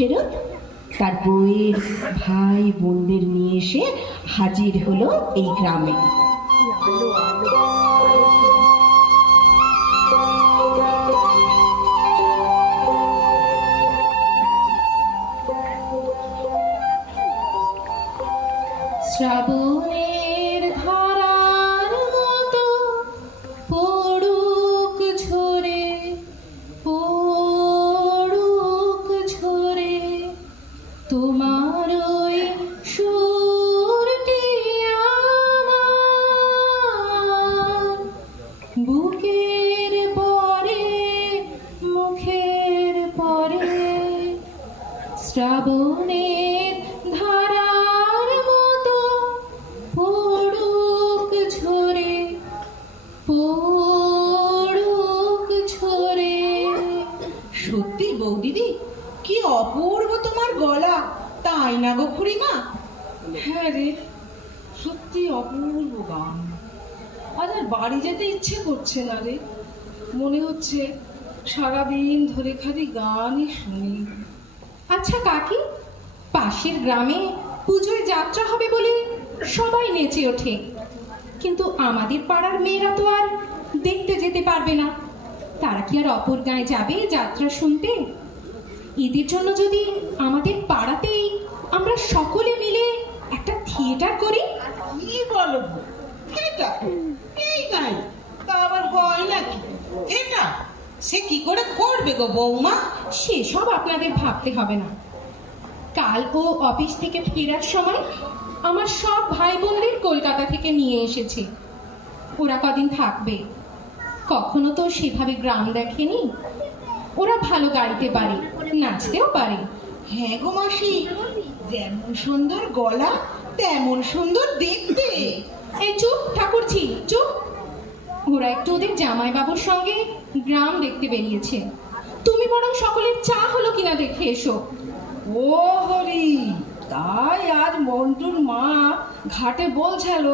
ফেরত তার বউয়ের ভাই বোনদের নিয়ে এসে হাজির হলো এই গ্রামে। শ্রাবণের ধারার মতো পড়ুক ঝরে, পড়ুক ঝরে তোমার ওই সুরটি আমার বুকের পরে মুখের পরে। শ্রাবণের ধারার মতো পড়ুক ঝরে, পড়ুক ঝরে। সত্যি বৌদিদি, কি অপূর্ব তোমার গলা, তাই না গো খুড়িমা? হ্যাঁ রে, সত্যি অপূর্ব গান। আজ আর বাড়ি যেতে ইচ্ছে করছে না রে, মনে হচ্ছে সারাদিন ধরে খালি গানই শুনি। আচ্ছা কাকি, পাশের গ্রামে পুজোয় যাত্রা হবে বলে সবাই নেচে ওঠে, কিন্তু আমাদের পাড়ার মেয়েরা তো আর দেখতে যেতে পারবে না। তারা কি আর অপর গায়ে যাবে যাত্রা শুনতে? ঈদের জন্য যদি আমাদের পাড়াতেই আমরা সকলে মিলে একটা থিয়েটার করি। কি বলো গো? এটা এই গাই তা আবার হয় নাকি? এটা সে কি করে করবে গো বৌমা? সেসব আপনাদের ভাবতে হবে না। কাল ও অফিস থেকে ফেরার সময় আমার সব ভাই বোনদের কলকাতা থেকে নিয়ে এসেছে। ওরা কদিন থাকবে, কখনো তো সেভাবে গ্রাম দেখেনি। ওরা ভালো গাইতে পারে, নাচতেও পারে। হ্যাঁ গো মাসি, যেমন সুন্দর গলা তেমন সুন্দর দেখতে। এই চুপ ঠাকুরজি, চুপ। ওরা একটু ওদের জামাইবাবুর সঙ্গে গ্রাম দেখতে বেরিয়েছে। তুমি বরং সকলের চা হলো কিনা দেখে এসো। ও হরি, তাই আজ মন্টুর মা ঘাটে বলছিল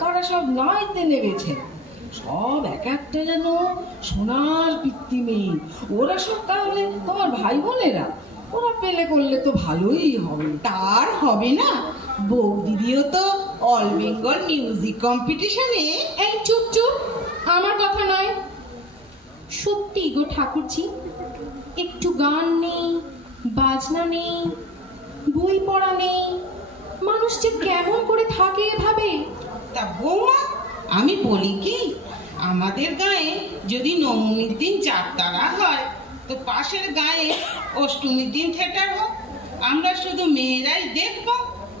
তারা সব নাইতে নেমেছে। সব এক একটা যেন সোনার পিত্তি মেয়ে। ওরা সব তাহলে তোমার ভাই বোনেরা? ওরা পেলে করলে তো ভালোই হবে। তার হবে না, বৌদিদিও তো অল বেঙ্গল মিউজিক কম্পিটিশনে। এই চুপ চুপ, আমার কথা নয়। সত্যি গো ঠাকুরজি, একটু গান নেই, বাজনা নেই, বই পড়া নেই, মানুষ যে কেমন করে থাকে এভাবে। তা বৌমা, আমি বলি কি, আমাদের গায়ে যদি নবমীর দিন যাত্রা হয় তো পাশের গায়ে অষ্টমীর দিন থিয়েটার হোক। আমরা শুধু মেয়েরাই দেখবো,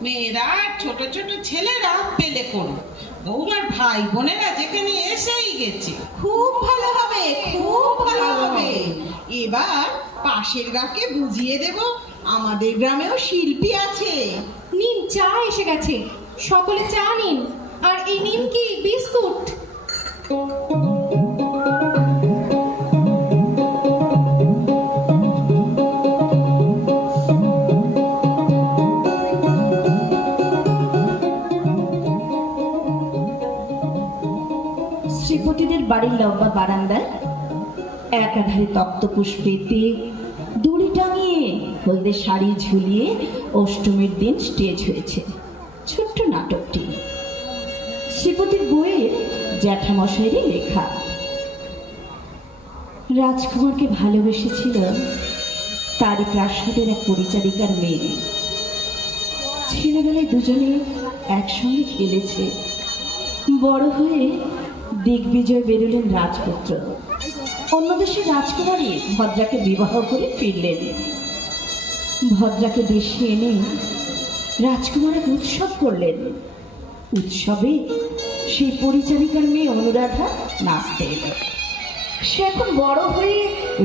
মেয়েরা আর ছোট ছোট ছেলেরা পেলে করুক। বৌমার ভাই বোনেরা যেখানে এসেই গেছে, খুব ভালো হবে, খুব ভালো হবে। এবার পাশের গাকে বুঝিয়ে দেব আমাদের গ্রামেও শিল্পী আছে। নিন, চা এসে গেছে, সকলে চা নিন। আর এই নিন কি বিস্কুট। শ্রীপতিদের বাড়ির লম্বা বারান্দায় একাধারে তক্তপুষ্পেতে দড়ি টাঙিয়ে হলদে শাড়ি ঝুলিয়ে অষ্টমীর দিন স্টেজ হয়েছে ছোট্ট নাটকটি। শ্রীপতির বইয়ের জ্যাঠামশাইয়েরই লেখা। রাজকুমারকে ভালোবেসেছিল তারই প্রাসাদের এক পরিচারিকার মেয়ে। ছেলেবেলায় দুজনে একসঙ্গে খেলেছে। বড় হয়ে দিগ্বিজয় বেরোলেন রাজপুত্র। অন্য দেশের রাজকুমারী ভদ্রাকে বিবাহ করে ফিরলেন। ভদ্রাকে দেশে এনে রাজকুমার এক উৎসব করলেন। উৎসবে সেই পরিচারিকার মেয়ে অনুরাধা নাচতে এলো। সে এখন বড় হয়ে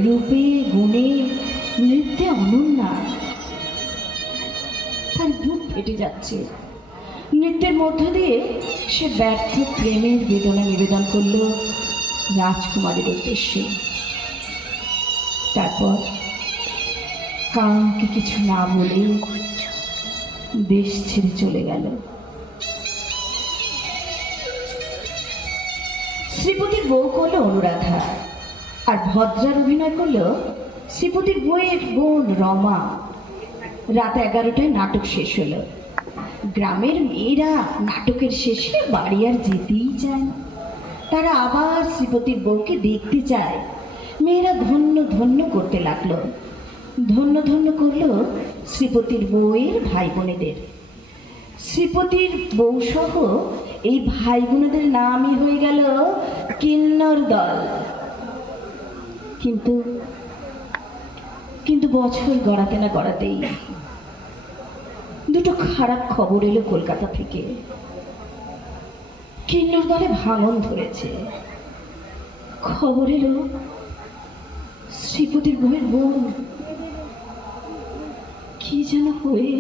রূপে গুণে নৃত্যে অনন্যা। তার বুক ফেটে যাচ্ছে। নৃত্যের মধ্য দিয়ে সে ব্যর্থ প্রেমের বেদনা নিবেদন করল রাজকুমারের উদ্দেশ্যে। তারপর কাউকে কিছু না বলে দেশ ছেড়ে চলে গেল। শ্রীপতির বউ করলো অনুরাধা, আর ভদ্রার অভিনয় করলো শ্রীপতির বউয়ের বোন রমা। রাত 11টায় নাটক শেষ হলো। গ্রামের মেয়েরা নাটকের শেষে বাড়ি আর যেতেই চায় না, তারা আবার শ্রীপতির বউকে দেখতে চায়। মেয়েরা ধন্য ধন্য করতে লাগলো, ধন্য ধন্য করলো শ্রীপতির বউয়ের ভাই বোনেদের। শ্রীপতির বউ সহ এই ভাই বোনেদের নামই হয়ে গেল কিন্নর দল। কিন্তু কিন্তু বছর গড়াতে না গড়াতেই দুটো খারাপ খবর এলো কলকাতা থেকে। কিন্নর দলে ভাঙন ধরেছে। খবর এলো শ্রীপতির বউয়ের বোন কি যেন হয়ে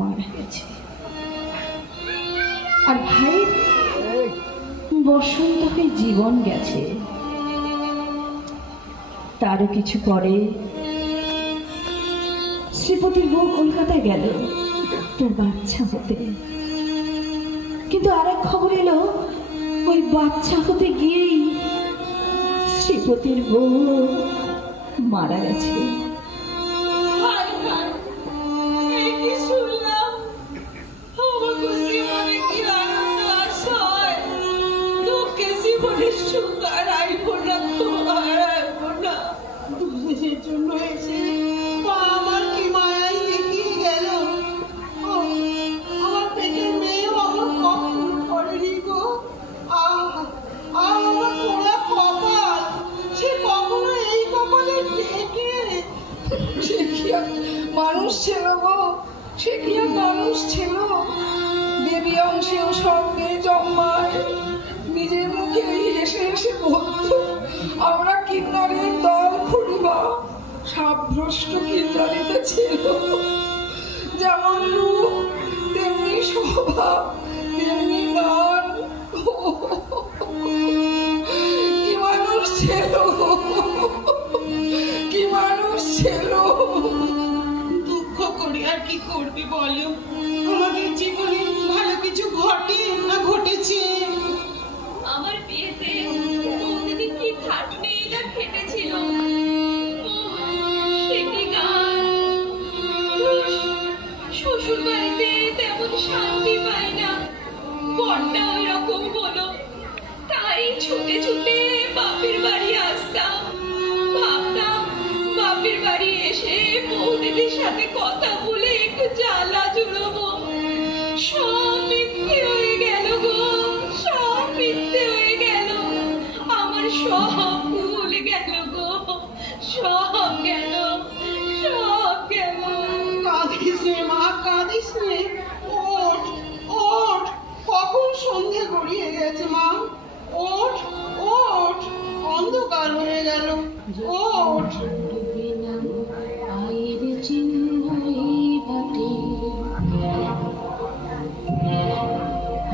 মারা গেছে, আর ভাইয়ের বসন্ত হয়ে জীবন গেছে। তারও কিছু পরে শ্রীপতির বউ কলকাতায় গেল তার বাচ্চা হতে। কিন্তু আর এক খবর এলো, ওই বাচ্চা হতে গিয়েই শ্রীপতির বউ মারা গেছে। জন্য এসে মা আমার কি মায়াই দেখিয়ে গেল। আমার পেটের মেয়েও আমার কখন করেনি গো। আমার পোড়া কপাল, সে কখনো এই কপালে ডেকে। সে কি আর মানুষ ছিল গো, সে কি আর মানুষ ছিল? দেবী অংশেও স্বর্গে জন্মায়, নিজের মুখেই হেসে হেসে বলতো আমরা কিন্নরের দল খুঁড়িবা। সাভ্রষ্ট কিন্নরিতে ছিল, যেমন রূপ তেমনি স্বভাব তেমনি গান। কি মানুষ ছিল, কি মানুষ ছিল। দুঃখ করি আর কি করবি বলো, আমাদের জীবনে ভালো কিছু ঘটে না ঘটেছে। আমার বিয়েতে বৌদিদি কি খাটনি না খেটেছিল, সে কি গান। শ্বশুর বাড়িতে তেমন শান্তি পাই না, বরটা ওই রকম হলো, তাই ছুটে ছুটে বাপের বাড়ি আসতাম। ভাবতাম বাপের বাড়ি এসে বৌদিদির সাথে কথা বলে একটু জ্বালা জুড়বো। সব মিথ্যে হয়ে গেল গো, সব মিথ্যে হয়ে গেল। আমার সব ভুলে গেল গো, সব গেল, সব গেল। কাঁদিস রে মা, কাঁদিস রে। ওঠ ওঠ, কখন সন্ধে গড়িয়ে গেছে মা। ওঠ ওঠ, অন্ধকার হয়ে গেল। ওঠ।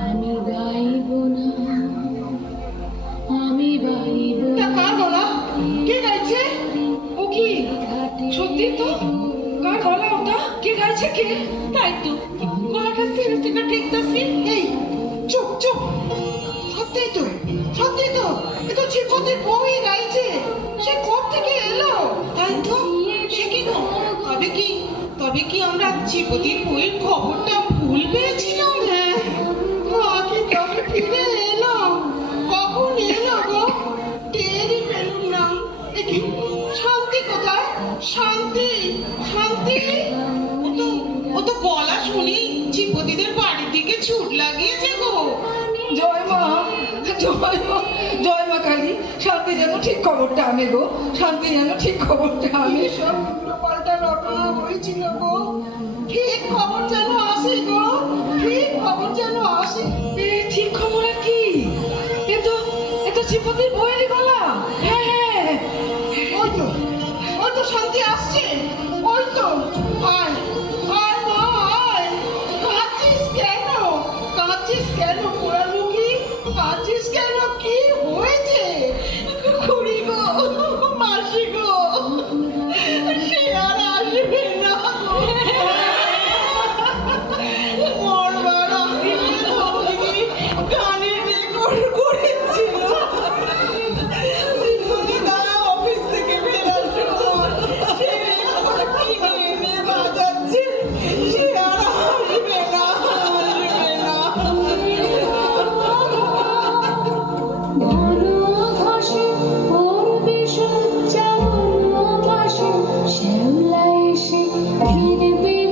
আমি গাইব না, আমি গাইব তা কার গলা? কে গাইছে? ও কি সত্যি তো? কার গলা ওটা? কে গাইছে কে? তাই তো, গলাটা ছেড়ে ছেড়ে ঠেকতেছি। এই চুপ চুপ, সত্যি তো, সত্যি তো, এ তো শ্রীপতির বউই গাইছে। সে কোত্থেকে এলো? তাই তো, সে কি গো? তবে কি আমরা শ্রীপতির বউয়ের খবরটা ভুল পেয়েছিলাম? হ্যাঁ, মা কি তবে ফিরে এলো? কখন এলো গো? টেরই পেলুম না। এ কি, শান্তি কোথায়? শান্তি, শান্তি। ও তো গলা শুনি শ্রীপতিদের বাড়ির দিকে ছুট লাগিয়েছে গো। জয় মা, জয় মা, জয় মা কালী। শান্তি যেন ঠিক খবরটা আনে গো, শান্তি যেন ঠিক খবরটা আনে। এসব উল্টোপাল্টা রটনা হয়েছিল গো, ঠিক খবর যেন আসে গো, ঠিক খবর যেন আসে। এ ঠিক খবর আর কি? এ তো শ্রীপতির বইয়েরই গলা। হ্যাঁ হ্যাঁ, ওই তো শান্তি আসছে, ওই তো। আয় আয় মা আয়। কাঁদছিস কেন? কাঁদছিস কেন পোড়ামুখী? কাঁদছিস কেন? কি হয়েছে? খুড়ি গো, মাসি গো, সে আর আসবে না গো। শ্যাওলা এসে ফিরবে